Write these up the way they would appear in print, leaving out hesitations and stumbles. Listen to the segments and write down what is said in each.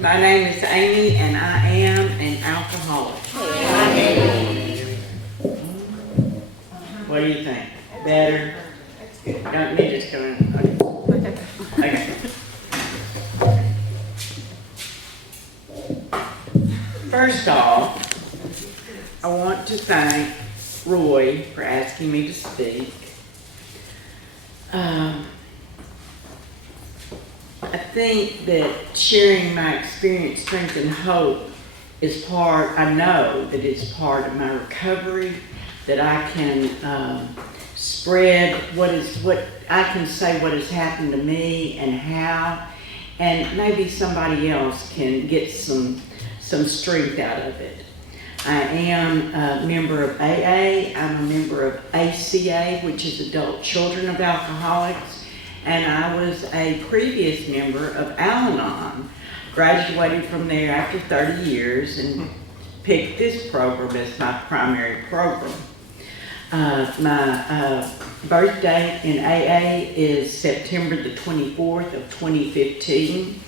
My name is Amy, and I am an alcoholic. What do you think? Better? Don't need to come in. Okay. First off, I want to thank Roy for asking me to speak. I think that sharing my experience, strength, and hope is I know that it's part of my recovery, that I can spread what I can say what has happened to me and how, and maybe somebody else can get some strength out of it. I am a member of AA, I'm a member of ACA, which is Adult Children of Alcoholics, and I was a previous member of Al-Anon, graduated from there after 30 years and picked this program as my primary program. My birth date in AA is September the 24th of 2015.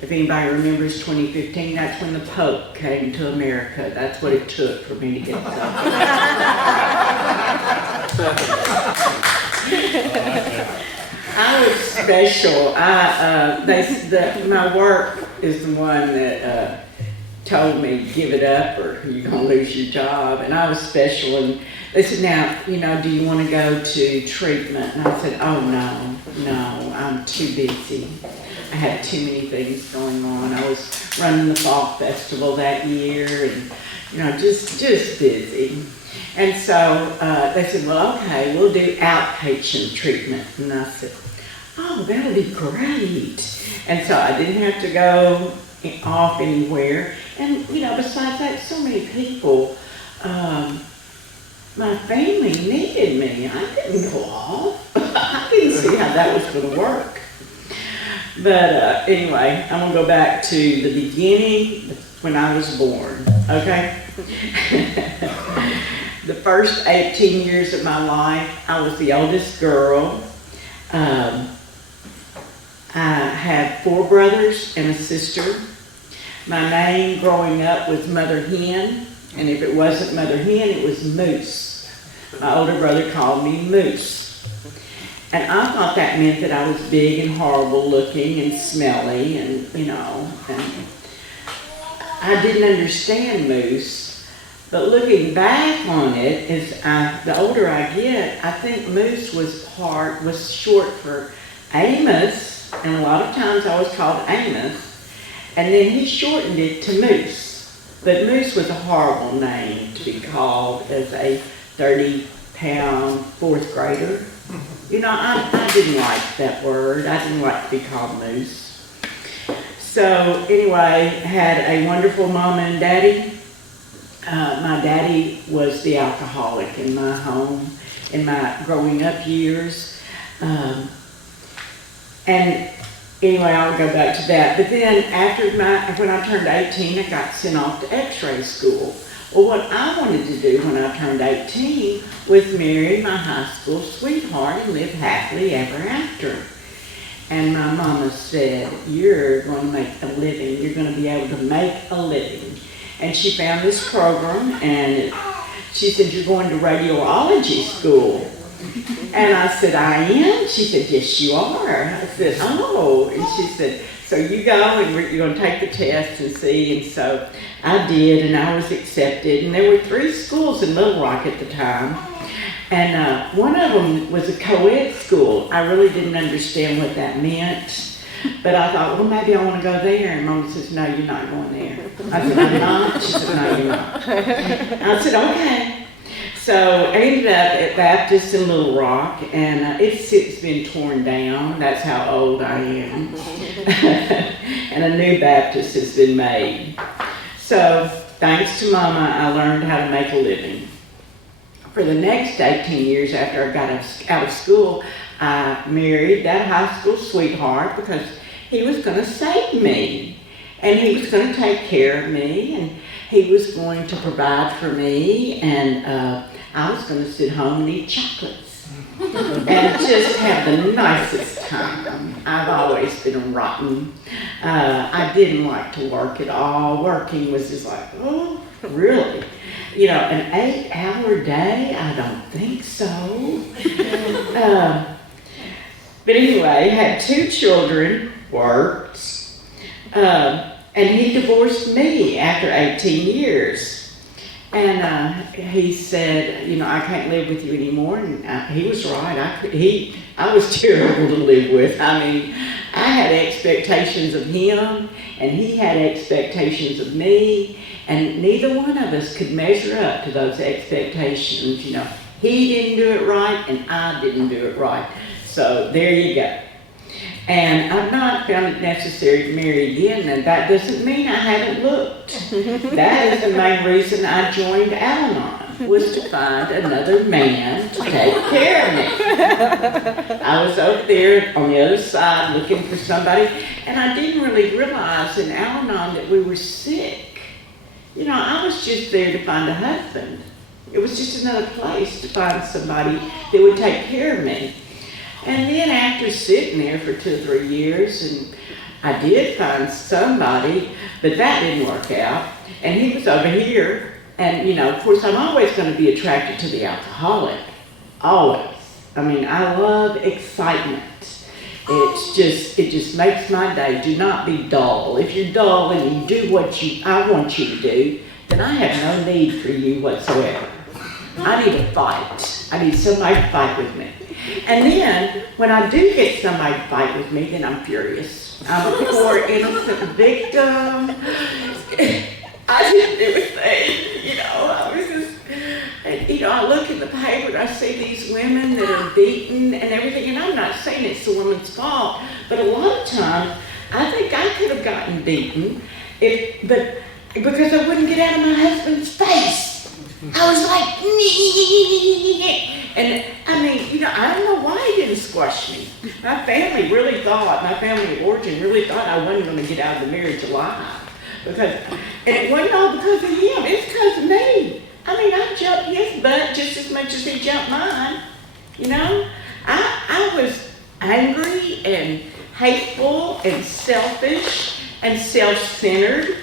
If anybody remembers 2015, that's when the Pope came to America. That's what it took for me to get something. I was special. My work is the one that told me, give it up or you're going to lose your job. And I was special. And they said, now, do you want to go to treatment? And I said, oh, no, I'm too busy. I had too many things going on. I was running the fall festival that year and, just busy. And so they said, well, okay, we'll do outpatient treatment. And I said, oh, that'll be great. And so I didn't have to go off anywhere. And, besides that, so many people, my family needed me. I didn't go off. I didn't see how that was going to work. But anyway, I'm going to go back to the beginning when I was born, okay? The first 18 years of my life, I was the oldest girl. I had 4 brothers and a sister. My name growing up was Mother Hen, and if it wasn't Mother Hen, it was Moose. My older brother called me Moose. And I thought that meant that I was big and horrible looking and smelly and I didn't understand Moose. But looking back on it, the older I get, I think Moose was short for Amos, and a lot of times I was called Amos, and then he shortened it to Moose. But Moose was a horrible name to be called as a 30-pound 4th grader. I didn't like that word. I didn't like to be called Moose. So anyway, had a wonderful mom and daddy. My daddy was the alcoholic in my home in my growing up years. And anyway, I'll go back to that. But then when I turned 18, I got sent off to x-ray school. Well, what I wanted to do when I turned 18 was marry my high school sweetheart and live happily ever after. And my mama said, you're going to make a living. You're going to be able to make a living. And she found this program, and she said, you're going to radiology school. And I said, I am? She said, yes, you are. I said, oh. And she said, so you go and you're going to take the test and see. And so I did, and I was accepted. And there were 3 schools in Little Rock at the time. And one of them was a co-ed school. I really didn't understand what that meant. But I thought, well, maybe I want to go there. And Mama says, no, you're not going there. I said, I'm not. She said, no, you're not. I said, okay. So I ended up at Baptist in Little Rock, and it's been torn down. That's how old I am. And a new Baptist has been made. So thanks to Mama, I learned how to make a living. For the next 18 years after I got out of school, I married that high school sweetheart because he was going to save me. And he was going to take care of me, and he was going to provide for me, and I was going to sit home and eat chocolates. and just have the nicest time. I've always been rotten. I didn't like to work at all. Working was just like, oh, really? You know, an 8-hour day? I don't think so. But anyway, had 2 children, worked, and he divorced me after 18 years. And he said, you know, I can't live with you anymore. And he was right. I was terrible to live with. I mean, I had expectations of him, and he had expectations of me, and neither one of us could measure up to those expectations. You know, he didn't do it right, and I didn't do it right. So there you go. And I've not found it necessary to marry again, and that doesn't mean I haven't looked. That is the main reason I joined Al-Anon, was to find another man to take care of me. I was over there on the other side looking for somebody, and I didn't really realize in Al-Anon that we were sick. You know, I was just there to find a husband. It was just another place to find somebody that would take care of me. And then after sitting there for 2 or 3 years, and I did find somebody, but that didn't work out. And he was over here, and you know, of course, I'm always going to be attracted to the alcoholic. Always. I mean, I love excitement. It just makes my day. Do not be dull. If you're dull and you do what I want you to do, then I have no need for you whatsoever. I need a fight. I need somebody to fight with me. And then, when I do get somebody to fight with me, then I'm furious. I'm a poor, innocent victim. I didn't do a thing, you know. I was just, and, you know, I look in the paper and I see these women that are beaten and everything, and I'm not saying it's the woman's fault, but a lot of times, I think I could have gotten beaten, but because I wouldn't get out of my husband's face. I was like, and I mean, you know, I don't know why he didn't squash me. My family of origin really thought I wasn't going to get out of the marriage alive. And it wasn't all because of him, it's because of me. I mean, I jumped his butt just as much as he jumped mine. You know, I was angry and hateful and selfish and self-centered.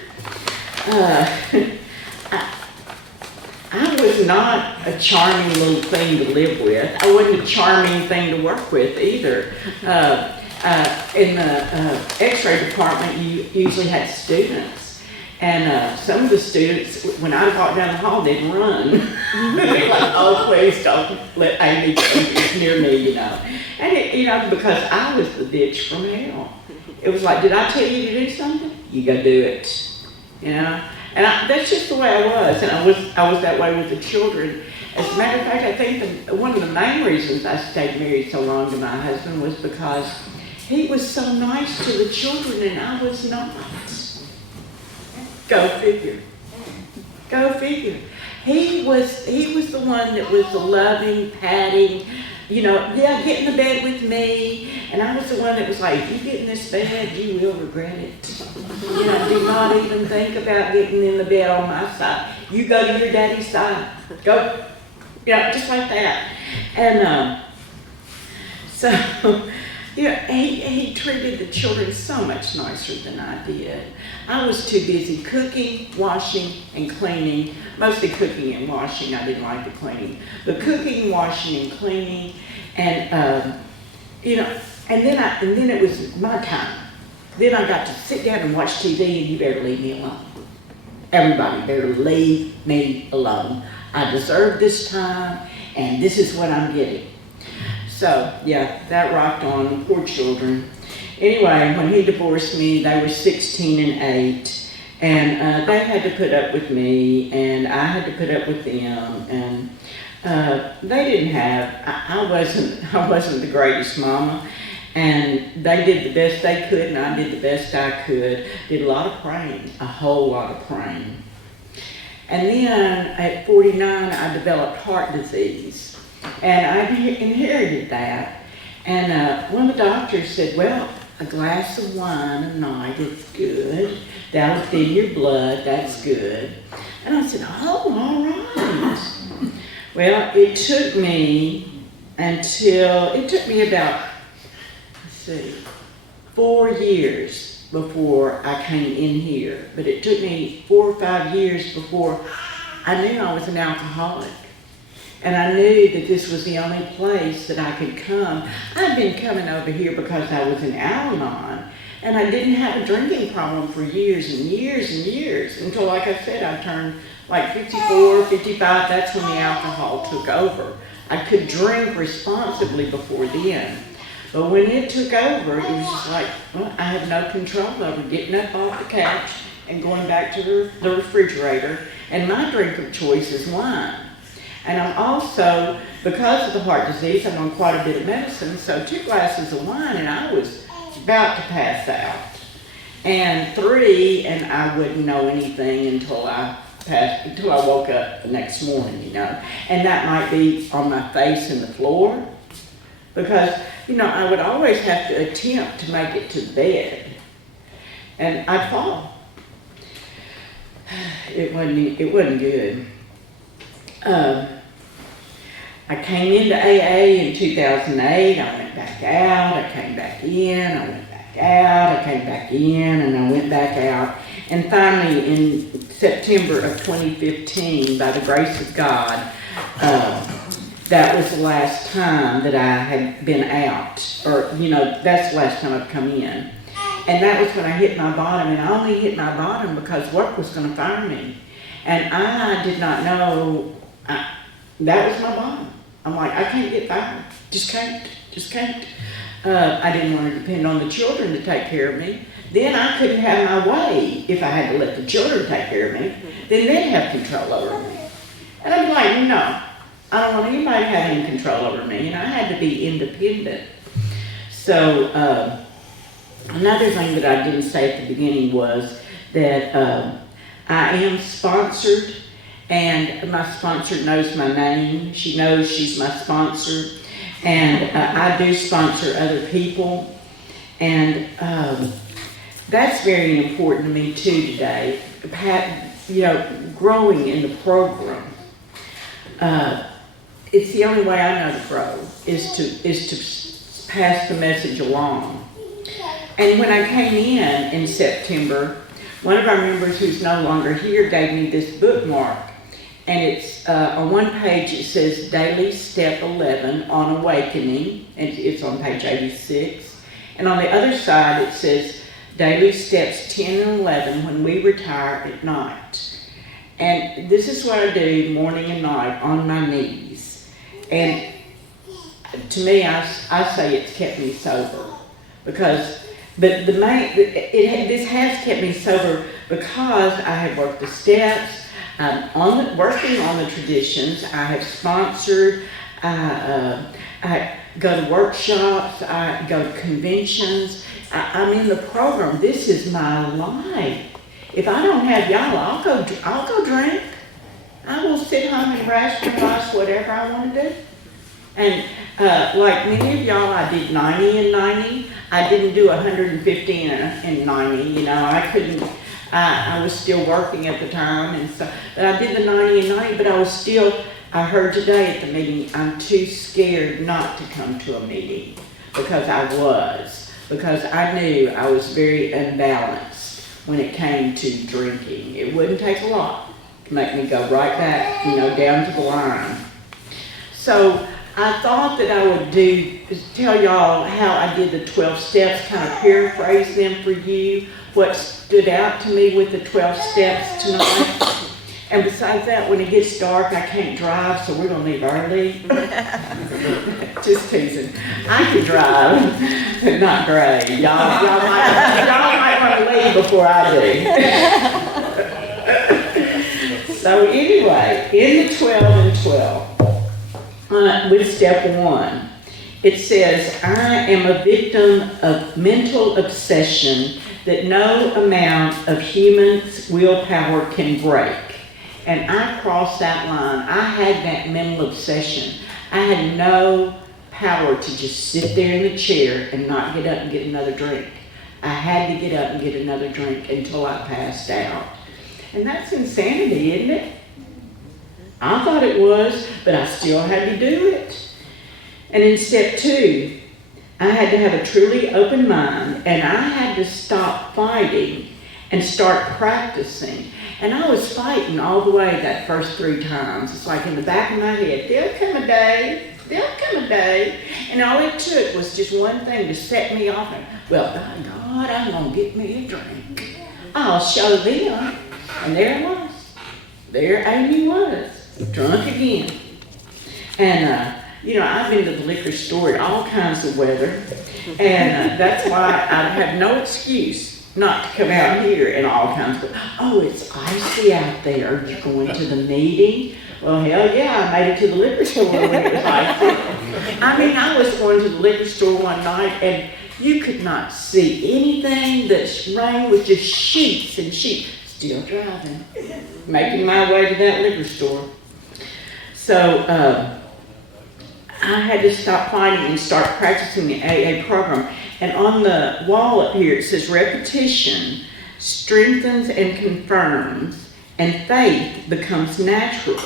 I was not a charming little thing to live with. I wasn't a charming thing to work with either. In the x-ray department, you usually had students. And some of the students, when I walked down the hall, they'd run. They'd like, oh, please don't let Amy come near me, you know. And, you know, because I was the bitch from hell. It was like, did I tell you to do something? You go do it, you know. And that's just the way I was, and I was that way with the children. As a matter of fact, I think one of the main reasons I stayed married so long to my husband was because he was so nice to the children and I was not. Go figure. Go figure. He was the one that was the loving, patting, you know, yeah, get in the bed with me. And I was the one that was like, if you get in this bed, you will regret it. You know, do not even think about getting in the bed on my side. You go to your daddy's side. Go, you know, just like that. And so, you know, he treated the children so much nicer than I did. I was too busy cooking, washing, and cleaning. Mostly cooking and washing. I didn't like the cleaning. But cooking, washing, and cleaning, and you know, and then it was my time. Then I got to sit down and watch TV, and you better leave me alone. Everybody better leave me alone. I deserve this time, and this is what I'm getting. So, yeah, that rocked on. Poor children. Anyway, when he divorced me, they were 16 and 8, and they had to put up with me, and I had to put up with them, and they didn't have, I wasn't the greatest mama, and they did the best they could, and I did the best I could. Did a lot of praying, a whole lot of praying. And then at 49, I developed heart disease, and I inherited that. And one of the doctors said, well, a glass of wine a night is good. That'll thin your blood, that's good. And I said, oh, all right. Well, it took me until, it took me about, 4 years before I came in here. But it took me 4 or 5 years before I knew I was an alcoholic. And I knew that this was the only place that I could come. I'd been coming over here because I was in Al-Anon, and I didn't have a drinking problem for years and years and years, until, like I said, I turned like 54, 55, that's when the alcohol took over. I could drink responsibly before then. But when it took over, it was just like, well, I had no control over getting up off the couch and going back to the refrigerator. And my drink of choice is wine. And I'm also, because of the heart disease, I'm on quite a bit of medicine, so 2 glasses of wine and I was about to pass out. And 3, and I wouldn't know anything until I woke up the next morning, you know. And that might be on my face in the floor, because, you know, I would always have to attempt to make it to bed, and I'd fall. It wasn't good. I came into AA in 2008, I went back out, I came back in, I went back out, I came back in, and I went back out. And finally, in September of 2015, by the grace of God, that was the last time that I had been out, or, you know, that's the last time I've come in. And that was when I hit my bottom, and I only hit my bottom because work was going to fire me. And I did not know, that was my bottom. I'm like, I can't get fired, just can't. I didn't want to depend on the children to take care of me. Then I couldn't have my way if I had to let the children take care of me. Then they'd have control over me. And I'm like, no, I don't want anybody having control over me, and I had to be independent. So another thing that I didn't say at the beginning was that I am sponsored, and my sponsor knows my name. She knows she's my sponsor, and I do sponsor other people, and that's very important to me too today. You know, growing in the program. It's the only way I know to grow is to pass the message along. And when I came in September, one of our members who's no longer here gave me this bookmark, and it's on one page it says Daily Step 11 on Awakening, and it's on page 86, and on the other side it says Daily Steps 10 and 11 when we retire at night. And this is what I do morning and night on my knees. And to me, I say it's kept me sober, because, but this has kept me sober because I have worked the steps, working on the traditions. I have sponsored. I go to workshops. I go to conventions. I'm in the program. This is my life. If I don't have y'all, I'll go drink. I will sit home and rationalize whatever I want to do. And like many of y'all, I did 90 and 90. I didn't do 150 and 90. You know, I couldn't. I was still working at the time, and so. But I did the 90 and 90. But I was still. I heard today at the meeting, I'm too scared not to come to a meeting, because I knew I was very unbalanced when it came to drinking. It wouldn't take a lot to make me go right back, you know, down to the line. So I thought that I would tell y'all how I did the 12 steps, kind of paraphrase them for you, what stood out to me with the 12 steps tonight. And besides that, when it gets dark, I can't drive, so we're going to leave early. Just teasing. I can drive, but not great. Y'all might want to leave before I do. So anyway, in the 12 and 12, with step 1, it says, I am a victim of mental obsession that no amount of human willpower can break. And I crossed that line. I had that mental obsession. I had no power to just sit there in the chair and not get up and get another drink. I had to get up and get another drink until I passed out. And that's insanity, isn't it? I thought it was, but I still had to do it. And in step 2, I had to have a truly open mind, and I had to stop fighting and start practicing. And I was fighting all the way that first 3 times. It's like in the back of my head, there'll come a day, there'll come a day. And all it took was just one thing to set me off. And, well, by God, I'm going to get me a drink. I'll show them. And there it was. There Amy was, drunk again. And, I've been to the liquor store in all kinds of weather. And that's why I have no excuse not to come out here in all kinds of, oh, it's icy out there. You're going to the meeting? Well, hell yeah, I made it to the liquor store when it was icy. I was going to the liquor store one night, and you could not see anything. The rain was just sheets and sheets. Still driving, making my way to that liquor store. So I had to stop fighting and start practicing the AA program. And on the wall up here, it says repetition strengthens and confirms, and faith becomes natural.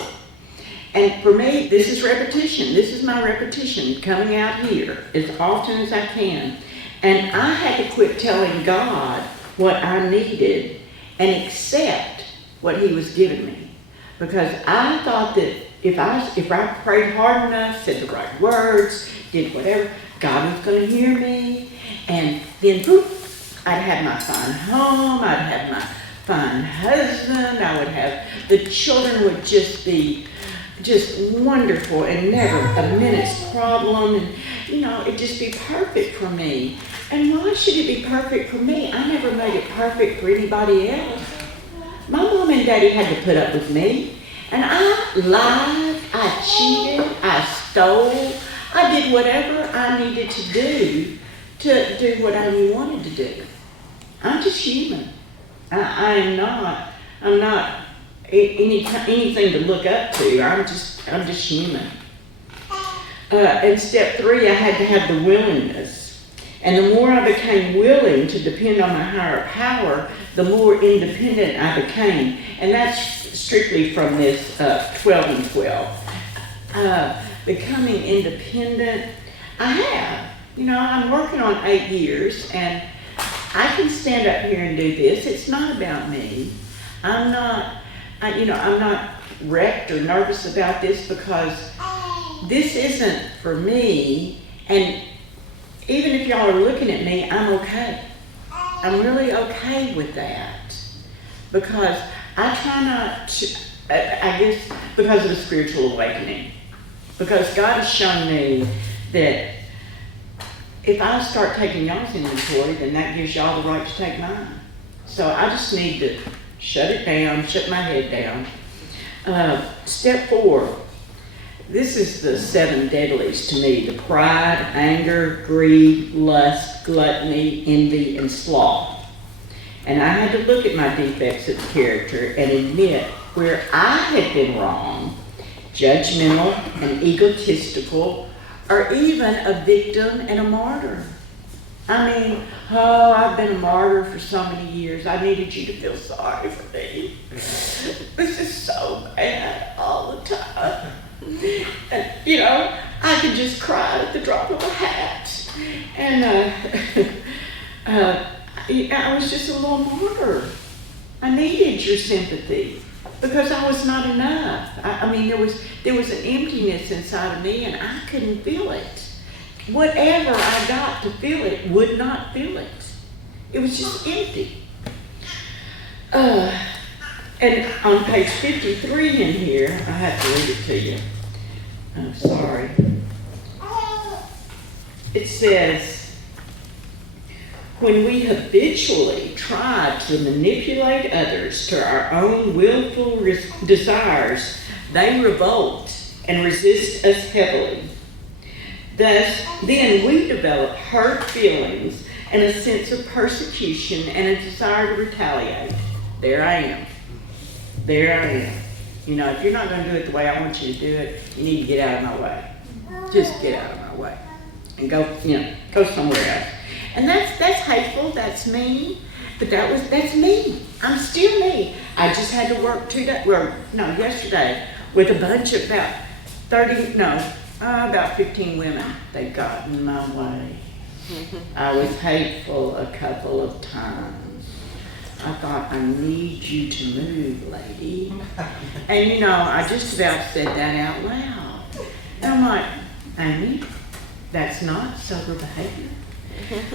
And for me, this is repetition. This is my repetition, coming out here as often as I can. And I had to quit telling God what I needed and accept what he was giving me. Because I thought that if I prayed hard enough, said the right words, did whatever, God was going to hear me. And then, poof, I'd have my fine home, I'd have my fine husband, I would have, the children would just be just wonderful and never a minute's problem. And, it'd just be perfect for me. And why should it be perfect for me? I never made it perfect for anybody else. My mom and daddy had to put up with me. And I lied, I cheated, I stole. I did whatever I needed to do what I wanted to do. I'm just human. I'm not anything to look up to. I'm just human. In step 3, I had to have the willingness. And the more I became willing to depend on my higher power, the more independent I became. And that's strictly from this 12 and 12. Becoming independent, I have. I'm working on 8 years, and I can stand up here and do this. It's not about me. I'm not wrecked or nervous about this, because this isn't for me. And even if y'all are looking at me, I'm okay. I'm really okay with that, because I try not to, I guess because of the spiritual awakening, because God has shown me that if I start taking y'all's inventory, then that gives y'all the right to take mine. So I just need to shut it down, shut my head down. Step 4. This is the 7 deadlies to me: the pride, anger, greed, lust, gluttony, envy, and sloth. And I had to look at my defects of character and admit where I had been wrong, judgmental and egotistical, or even a victim and a martyr. I've been a martyr for so many years. I needed you to feel sorry for me. This is so bad all the time. And, I could just cry at the drop of a hat. And I was just a little martyr. I needed your sympathy because I was not enough. There was an emptiness inside of me, and I couldn't feel it. Whatever I got to feel it would not feel it. It was just empty. And on page 53 in here, I have to read it to you. I'm sorry. It says, when we habitually try to manipulate others to our own willful desires, they revolt and resist us heavily. Thus, then we develop hurt feelings and a sense of persecution and a desire to retaliate. There I am. If you're not going to do it the way I want you to do it, you need to get out of my way. Just get out of my way and go somewhere else. And that's hateful, that's mean, but that's me. I'm still me. I just had to work yesterday with a bunch of about about 15 women that got in my way. I was hateful a couple of times. I thought, I need you to move, lady. And you know, I just about said that out loud. And I'm like, Amy, that's not sober behavior.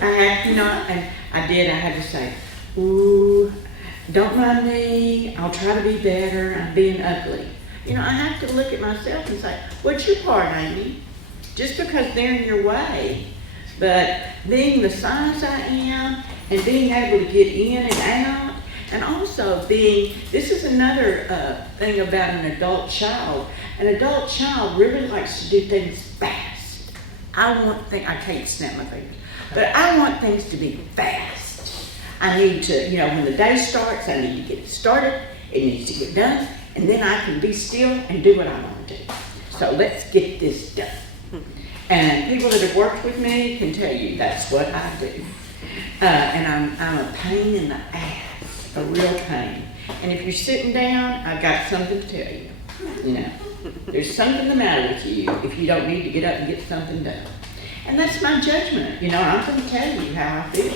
I had, you know, and I had to say, ooh, don't mind me, I'll try to be better, I'm being ugly. You know, I have to look at myself and say, what's your part, Amy? Just because they're in your way. But being the size I am, and being able to get in and out, and also being, this is another thing about an adult child. An adult child really likes to do things fast. I can't snap my fingers, but I want things to be fast. I need to, you know, when the day starts, I need to get it started, it needs to get done, and then I can be still and do what I want to do. So let's get this done. And people that have worked with me can tell you that's what I do. And I'm a pain in the ass, a real pain. And if you're sitting down, I've got something to tell you. You know, there's something the matter with you if you don't need to get up and get something done. And that's my judgment. You know, I'm going to tell you how I feel,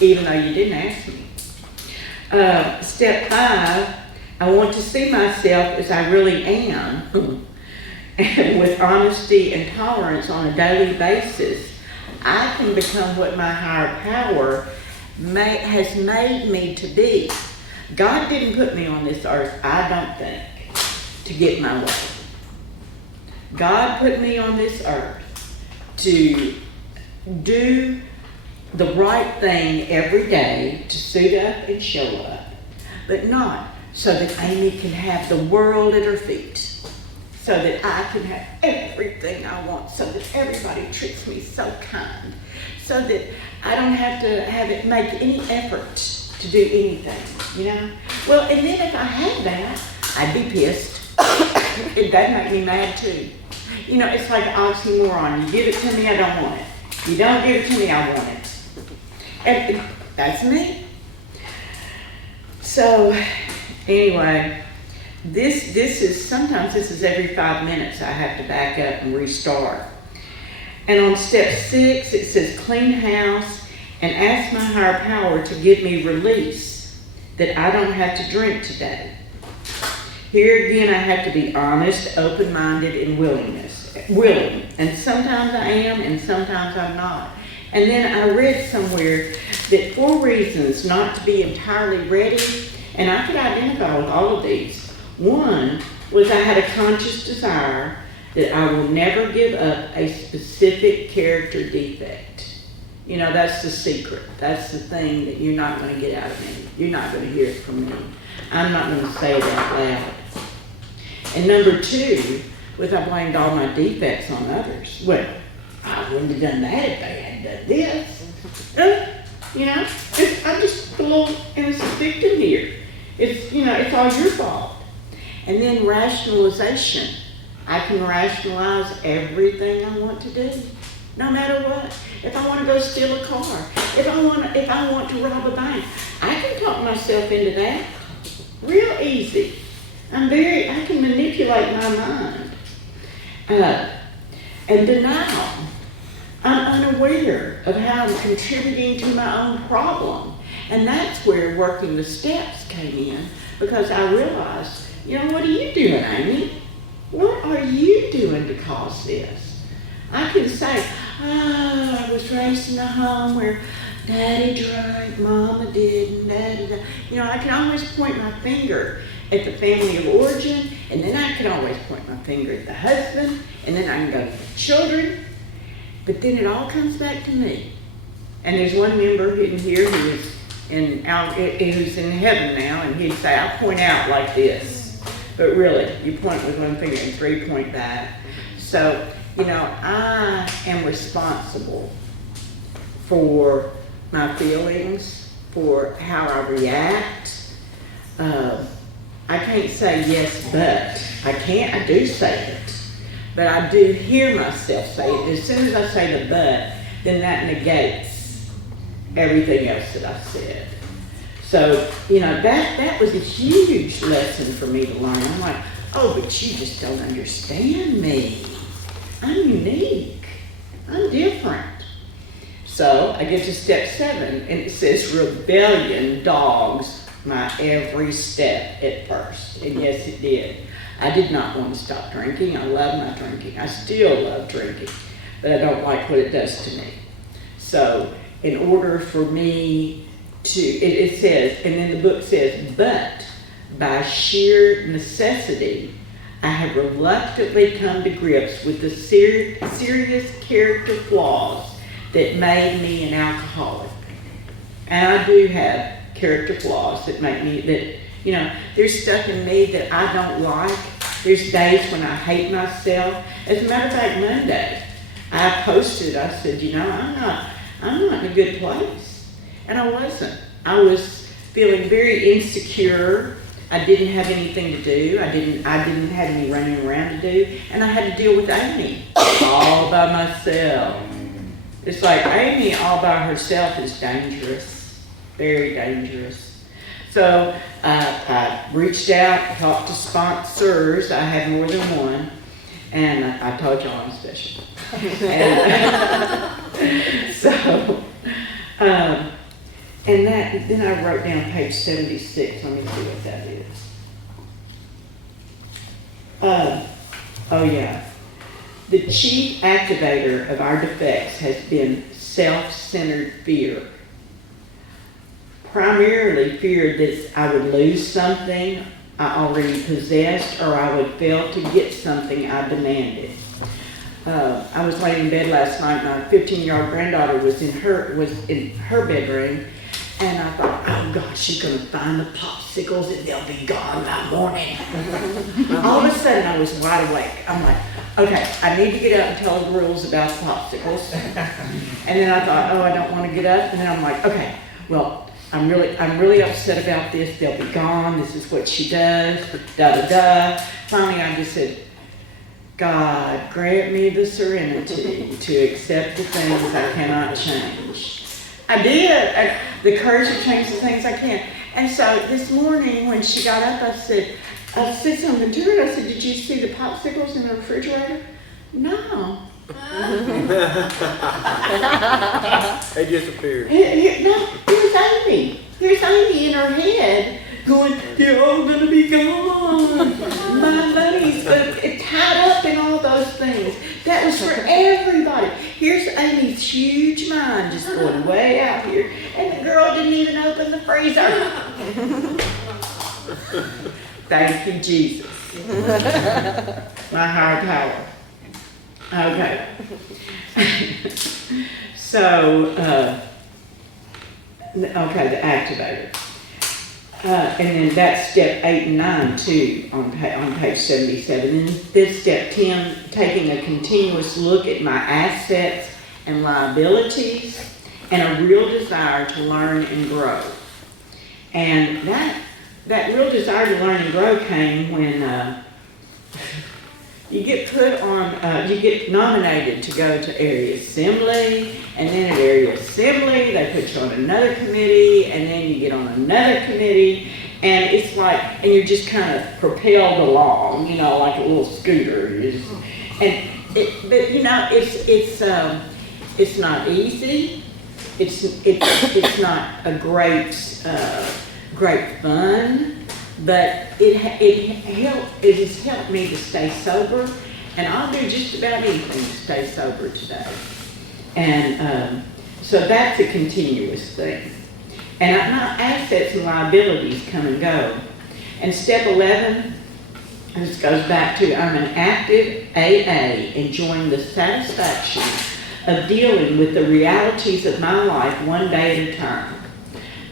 even though you didn't ask me. Step 5, I want to see myself as I really am. And with honesty and tolerance on a daily basis, I can become what my higher power has made me to be. God didn't put me on this earth, I don't think, to get my way. God put me on this earth to do the right thing every day, to suit up and show up, but not so that Amy can have the world at her feet. So that I can have everything I want, so that everybody treats me so kind, so that I don't have to make any effort to do anything, you know? Well, and then if I had that, I'd be pissed. That'd make me mad too. You know, it's like an oxymoron. You give it to me, I don't want it. You don't give it to me, I want it. And that's me. So, anyway, This is every 5 minutes I have to back up and restart. And on step 6, it says clean house and ask my higher power to give me release that I don't have to drink today. Here again, I have to be honest, open-minded, and willing. And sometimes I am, and sometimes I'm not. And then I read somewhere that 4 reasons not to be entirely ready, and I could identify with all of these. One was I had a conscious desire that I will never give up a specific character defect. You know, that's the secret. That's the thing that you're not going to get out of me. You're not going to hear it from me. I'm not going to say it out loud. And number 2 was I blamed all my defects on others. Well, I wouldn't have done that if they hadn't done this. You know, I'm just a little innocent victim here. It's all your fault. And then rationalization. I can rationalize everything I want to do, no matter what. If I want to go steal a car, if I want to rob a bank, I can talk myself into that real easy. I can manipulate my mind. And denial. I'm unaware of how I'm contributing to my own problem. And that's where working the steps came in, because I realized, you know, what are you doing, Amy? What are you doing to cause this? I can say, I was raised in a home where Daddy drank, Mama didn't, Daddy. You know, I can always point my finger at the family of origin, and then I can always point my finger at the husband, and then I can go to the children. But then it all comes back to me. And there's one member in here who's in heaven now, and he'd say, I point out like this. But really, you point with one finger and 3 point back. So, you know, I am responsible for my feelings, for how I react. I can't say yes, but I do say it. But I do hear myself say it. As soon as I say the but, then that negates everything else that I said. So, you know, that was a huge lesson for me to learn. I'm like, oh, but you just don't understand me. I'm unique. I'm different. So I get to step 7, and it says rebellion dogs my every step at first. And yes, it did. I did not want to stop drinking. I love my drinking. I still love drinking, but I don't like what it does to me. So in order for me to, it says, and then the book says, but by sheer necessity, I have reluctantly come to grips with the serious character flaws that made me an alcoholic. And I do have character flaws that make me, there's stuff in me that I don't like. There's days when I hate myself. As a matter of fact, Monday, I posted, I said, I'm not in a good place. And I wasn't. I was feeling very insecure. I didn't have anything to do. I didn't have any running around to do. And I had to deal with Amy all by myself. It's like Amy all by herself is dangerous, very dangerous. So I reached out, talked to sponsors. I have more than one. And I told y'all I'm special. And then I wrote down page 76. Let me see what that is. Oh yeah. The chief activator of our defects has been self-centered fear. Primarily fear that I would lose something I already possessed, or I would fail to get something I demanded. I was laying in bed last night. My 15-year-old granddaughter was in her bedroom, and I thought, oh God, she's gonna find the popsicles and they'll be gone by morning. All of a sudden, I was wide awake. I'm like, okay, I need to get up and tell the girls about the popsicles. And then I thought, oh, I don't want to get up. And then I'm like, okay, well, I'm really upset about this. They'll be gone. This is what she does. Da da da. Finally, I just said, God, grant me the serenity to accept the things I cannot change. I did. The courage to change the things I can. And so this morning when she got up, I said something to her. I said, did you see the popsicles in the refrigerator? No. They disappeared. No, here's Amy. Here's Amy in her head going, they're all going to be gone. My money's tied up in all those things. That was for everybody. Here's Amy's huge mind just going way out here. And the girl didn't even open the freezer. Thank you, Jesus. My higher power. Okay. So, the activator. And then that's step 8 and 9 too on page 77. And then step 10, taking a continuous look at my assets and liabilities and a real desire to learn and grow. And that real desire to learn and grow came when you get nominated to go to area assembly, and then at area assembly, they put you on another committee, and then you get on another committee, and it's like, and you're just kind of propelled along, like a little scooter. It's not easy. It's not a great fun. But it has helped me to stay sober, and I'll do just about anything to stay sober today. And so that's a continuous thing. And my assets and liabilities come and go. And step 11, this goes back to I'm an active AA, enjoying the satisfaction of dealing with the realities of my life one day at a time,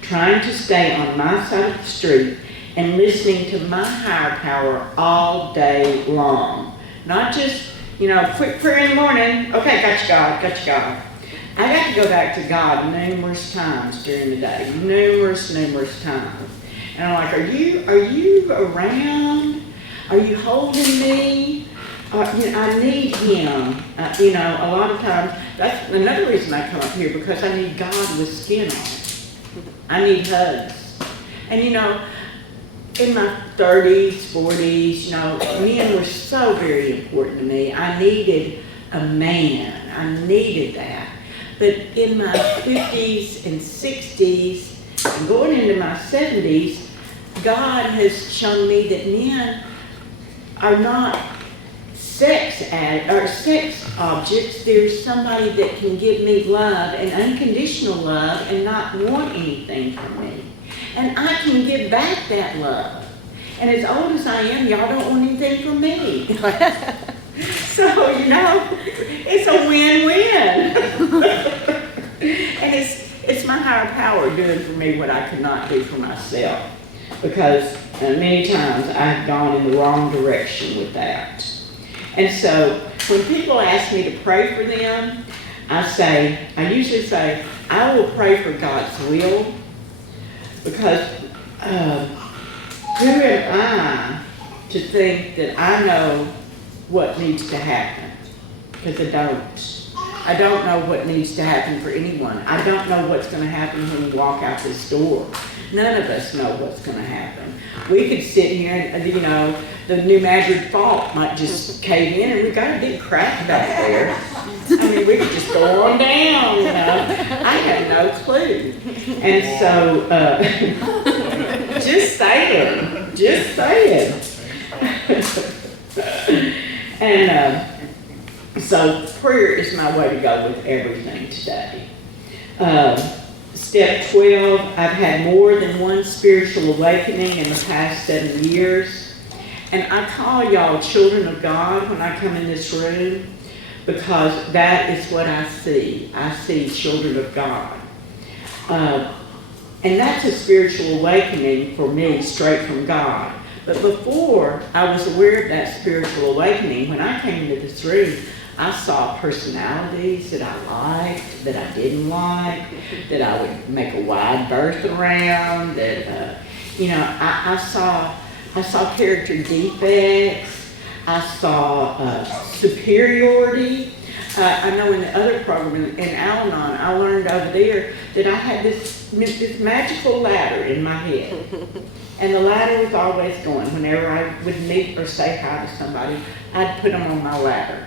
trying to stay on my side of the street and listening to my higher power all day long. Not just, quick prayer in the morning. Okay, got you, God, got you, God. I got to go back to God numerous times during the day. Numerous times. And I'm like, are you around? Are you holding me? I need Him. A lot of times, that's another reason I come up here, because I need God with skin on. I need hugs. And in my 30s, 40s, men were so very important to me. I needed a man. I needed that. But in my 50s and 60s, and going into my 70s, God has shown me that men are not sex objects. There's somebody that can give me love and unconditional love and not want anything from me. And I can give back that love. And as old as I am, y'all don't want anything from me. So, it's a win-win. And it's my higher power doing for me what I could not do for myself. Because many times I've gone in the wrong direction with that. And so when people ask me to pray for them, I usually say, I will pray for God's will, because who am I to think that I know what needs to happen? Because I don't. I don't know what needs to happen for anyone. I don't know what's going to happen when we walk out this door. None of us know what's going to happen. We could sit here and, the New Madrid fault might just cave in and we got a big crack back there. I mean, we could just go on down, I have no clue. And so, just saying. And so prayer is my way to go with everything today. Step 12, I've had more than one spiritual awakening in the past 7 years. And I call y'all children of God when I come in this room, because that is what I see. I see children of God. And that's a spiritual awakening for me, straight from God. But before I was aware of that spiritual awakening, when I came into this room, I saw personalities that I liked, that I didn't like, that I would make a wide berth around, that, I saw character defects, I saw superiority. I know in the other program, in Al-Anon, I learned over there that I had this magical ladder in my head. And the ladder was always going. Whenever I would meet or say hi to somebody, I'd put them on my ladder.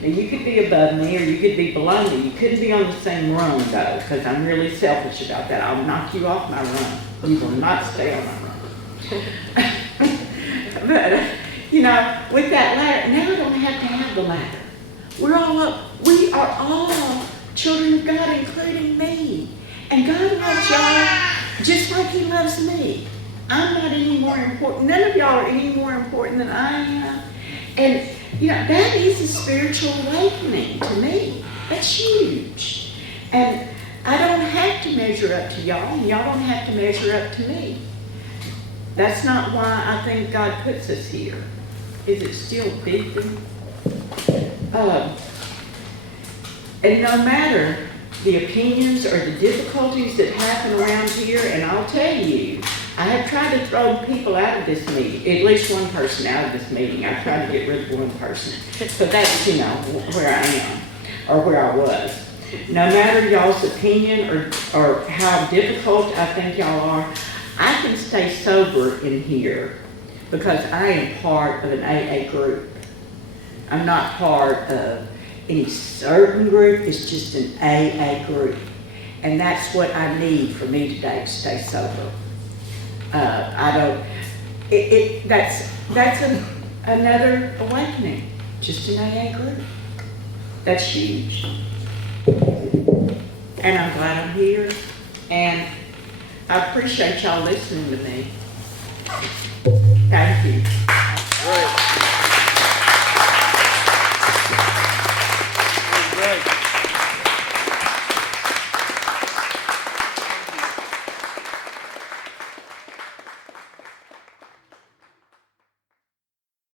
Now, you could be above me or you could be below me. You couldn't be on the same rung, though, because I'm really selfish about that. I'll knock you off my rung. You will not stay on my rung. But, with that ladder, now I don't have to have the ladder. We are all children of God, including me. And God loves y'all just like He loves me. I'm not any more important. None of y'all are any more important than I am. And, that is a spiritual awakening to me. That's huge. And I don't have to measure up to y'all, and y'all don't have to measure up to me. That's not why I think God puts us here. Is it still beeping? And no matter the opinions or the difficulties that happen around here, and I'll tell you, I have tried to throw people out of this meeting, at least one person out of this meeting. I tried to get rid of one person. So that's, where I am, or where I was. No matter y'all's opinion or how difficult I think y'all are, I can stay sober in here because I am part of an AA group. I'm not part of any certain group, it's just an AA group. And that's what I need for me today to stay sober. That's another awakening, just an AA group. That's huge. And I'm glad I'm here, and I appreciate y'all listening to me.